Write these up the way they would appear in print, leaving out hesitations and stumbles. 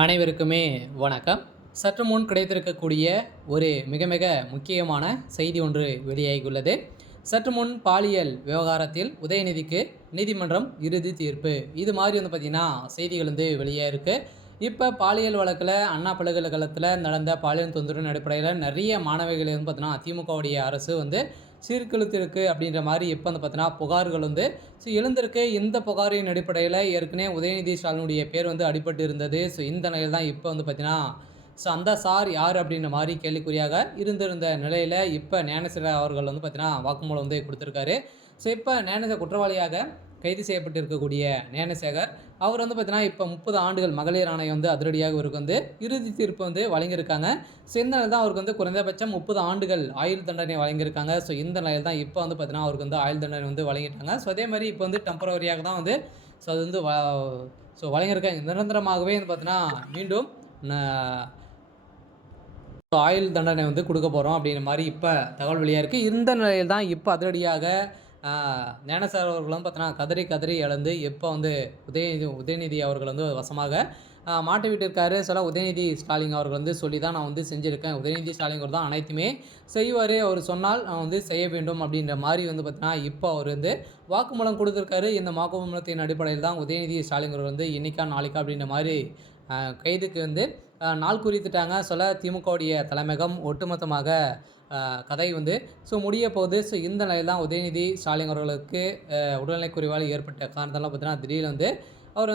அனைவருக்குமே வணக்கம். சற்று முன் கிடைத்திருக்கக்கூடிய ஒரு மிக மிக முக்கியமான செய்தி ஒன்று வெளியாகியுள்ளது. சற்று முன் பாலியல் விவகாரத்தில் உதயநிதிக்கு நீதிமன்றம் இறுதி தீர்ப்பு. இது மாதிரி பார்த்திங்கன்னா செய்திகள் வெளியாயிருக்கு. இப்போ பாலியல் வழக்கில் அண்ணா பல்கலைக்கழகத்தில் நடந்த பாலியல் தொந்தரவின் அடிப்படையில் நிறைய மாணவிகள் பார்த்தீங்கன்னா அதிமுகவுடைய அரசு சீர்குலைத்திருக்கு அப்படின்ற மாதிரி இப்போ பார்த்தீங்கன்னா புகார்கள் எழுந்திருக்கு. இந்த புகாரின் அடிப்படையில் ஏற்கனவே உதயநிதி ஸ்டாலினுடைய பேர் அடிபட்டு இருந்தது. இந்த நிலையில் தான் இப்போ பார்த்தீங்கன்னா அந்த சார் யார் அப்படின்ற மாதிரி கேள்விக்குறியாக இருந்திருந்த நிலையில் இப்போ ஞானசேகர் அவர்கள் பார்த்தீங்கன்னா வாக்குமூலம் கொடுத்துருக்காரு. இப்போ ஞானசேகர் குற்றவாளியாக கைது செய்யப்பட்டிருக்கக்கூடிய ஞானசேகர் அவர் பார்த்தீங்கன்னா இப்போ 30 ஆண்டுகள் மகளிர் ஆணையம் அதிரடியாக இவருக்கு இறுதி தீர்ப்பு வழங்கியிருக்காங்க. இந்த நிலையில் தான் அவருக்கு குறைந்தபட்சம் 30 ஆண்டுகள் ஆயுள் தண்டனை வழங்கியிருக்காங்க. இந்த நிலையில் தான் இப்போ பார்த்தீங்கன்னா அவருக்கு ஆயுள் தண்டனை வழங்கிட்டாங்க. அதே மாதிரி இப்போ டெம்பரவரியாக தான் அது வழங்கியிருக்காங்க. நிரந்தரமாகவே பார்த்தீங்கன்னா மீண்டும் ஆயுள் தண்டனை கொடுக்க போகிறோம் அப்படின்ற மாதிரி இப்போ தகவல் வெளியாக இருக்குது. இந்த நிலையில் தான் இப்போ அதிரடியாக ஞானசேகர் அவர்களும் பார்த்தீங்கன்னா கதறி கதறி இழந்து இப்போ உதயநிதி அவர்கள் வசமாக மாட்டி விட்டிருக்காரு. உதயநிதி ஸ்டாலின் அவர்கள் சொல்லி தான் நான் செஞ்சுருக்கேன். உதயநிதி ஸ்டாலின் தான் அனைத்துமே செய்வார். அவர் சொன்னால் நான் செய்ய வேண்டும் அப்படின்ற மாதிரி பார்த்தீங்கன்னா இப்போ அவர் வாக்குமூலம் கொடுத்துருக்காரு. இந்த வாக்குமூலத்தின் அடிப்படையில் தான் உதயநிதி ஸ்டாலின் அவர் இன்னைக்கா நாளைக்கா அப்படின்ற மாதிரி கைதுக்கு நாள் குறித்துட்டாங்க. திமுகவுடைய தலைமையகம் ஒட்டுமொத்தமாக கதை முடிய போகுது. இந்த நிலையில் தான் உதயநிதி ஸ்டாலின் அவர்களுக்கு உடல்நலக்குறைவால் ஏற்பட்ட காரணத்தெல்லாம் பார்த்தீங்கன்னா திடீர்னு அவர்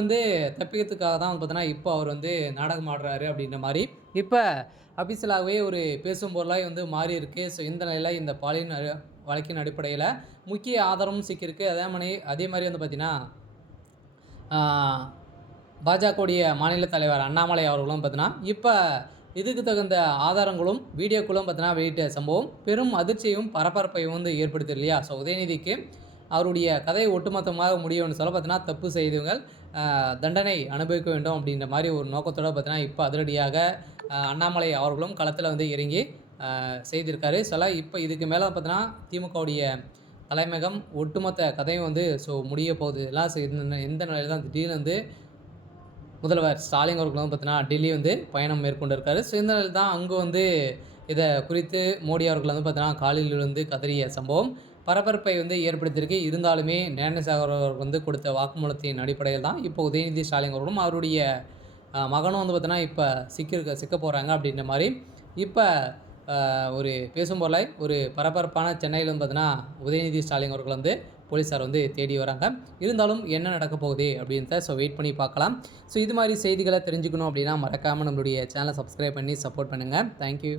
தப்பிக்கிறதுக்காக தான் பார்த்தீங்கன்னா இப்போ அவர் நாடகம் ஆடுறாரு அப்படின்ற மாதிரி இப்போ அபிஷியலாகவே ஒரு பேசும் பொருளாக மாறி இருக்குது. இந்த நிலையில் இந்த பாலியல் வழக்கின் அடிப்படையில் முக்கிய ஆதாரமும் சிக்கியிருக்கு. அதே மாதிரி பார்த்திங்கன்னா பாஜகவுடைய மாநில தலைவர் அண்ணாமலை அவர்களும் பார்த்தீங்கன்னா இப்போ இதுக்கு தகுந்த ஆதாரங்களும் வீடியோக்களும் பார்த்தீங்கன்னா வெளியிட்ட சம்பவம் பெரும் அதிர்ச்சியும் பரபரப்பையும் ஏற்படுத்து இல்லையா. உதயநிதிக்கு அவருடைய கதையை ஒட்டுமொத்தமாக முடியும்னு பார்த்தீங்கன்னா தப்பு செய்தவங்கள் தண்டனை அனுபவிக்க வேண்டும் அப்படின்ற மாதிரி ஒரு நோக்கத்தோடு பார்த்தீங்கன்னா இப்போ அதிரடியாக அண்ணாமலை அவர்களும் களத்தில் இறங்கி செய்திருக்காரு. இப்போ இதுக்கு மேலே பார்த்தீங்கன்னா திமுகவுடைய தலைமையகம் ஒட்டுமொத்த கதையும் முடிய போகுது எல்லாம். இந்த நிலையில் தான் திடீர்னு முதல்வர் ஸ்டாலின் அவர்களும் பார்த்தீங்கன்னா டெல்லி பயணம் மேற்கொண்டிருக்காரு. இந்த நிலையில் தான் அங்கே இதை குறித்து மோடி அவர்கள் பார்த்தீங்கன்னா காலையில் கதறிய சம்பவம் பரபரப்பை ஏற்படுத்தியிருக்கு. இருந்தாலுமே ஞானசேகர் அவர்கள் கொடுத்த வாக்குமூலத்தின் அடிப்படையில் தான் இப்போ உதயநிதி ஸ்டாலின் அவர்களும் அவருடைய மகனும் பார்த்தீங்கன்னா இப்போ சிக்க போகிறாங்க அப்படின்ற மாதிரி இப்போ ஒரு பேசும் போல ஒரு பரபரப்பான சென்னையில் பார்த்தீங்கன்னா உதயநிதி ஸ்டாலின் அவர்கள் போலீஸார் தேடி வராங்க. இருந்தாலும் என்ன நடக்க போகுது அப்படின்றத வெயிட் பண்ணி பார்க்கலாம். இது மாதிரி செய்திகளை தெரிஞ்சுக்கணும் அப்படின்னா மறக்காமல் நம்மளுடைய சேனலை சப்ஸ்கிரைப் பண்ணி சப்போர்ட் பண்ணுங்கள். தேங்க்யூ.